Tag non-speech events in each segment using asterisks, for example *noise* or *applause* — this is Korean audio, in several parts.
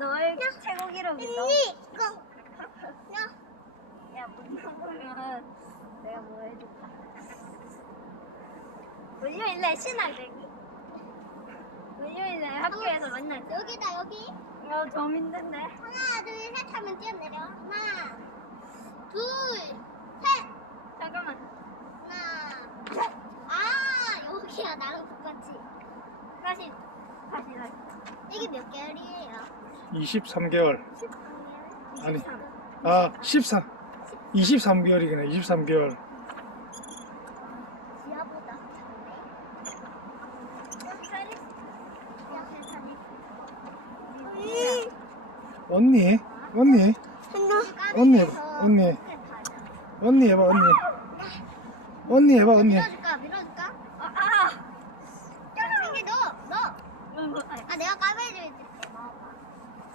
너의 야. 최고 기록이 너? 너무... 야. 야, 못 넘으면 내가 뭐 해줄까? 월요일 신학생이? 월 학교에서 아, 만날 때. 여기다 여기? 야, 좀 힘든데? 하나, 둘, 셋 하면 뛰어내려 하나, 둘, 셋! 잠깐만 하나, 아, 여기야 나랑 똑같지? 다시, 다시, 다시 이게 몇 개월이에요? 23개월 23? 아니 23? 아 14. 13 2개월이구나 23개월 아, 언니 아, 언니 언니 언니 언니? 다 언니? 다 언니 해봐 아! 언니 아! 언니 해봐 나 언니 밀 아아 아 내가 까베줄게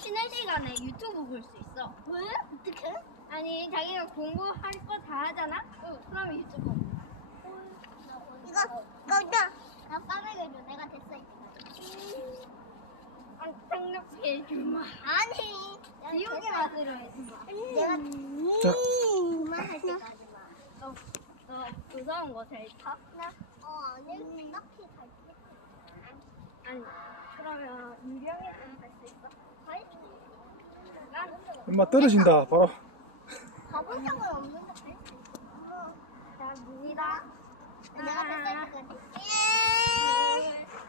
쉬는 시간에 유튜브 볼 수 있어 왜? 어떻게? 아니 자기가 공부할 거 다 하잖아? 응, 그럼 유튜브 응. 이거 꺼져 나 빠르게 줘 내가 됐어 이제 안창력해 응. 주마 아니 지옥의 맛으로 해주마 응. 내가 이만 응. 할 때까지 너너 응. 무서운 거 델타? 나? 어 아니 이렇게 갈수 아니 그러면 유령이랑 갈수 있어? *noise* 엄마 떨어진다 *noise* 바로 *noise*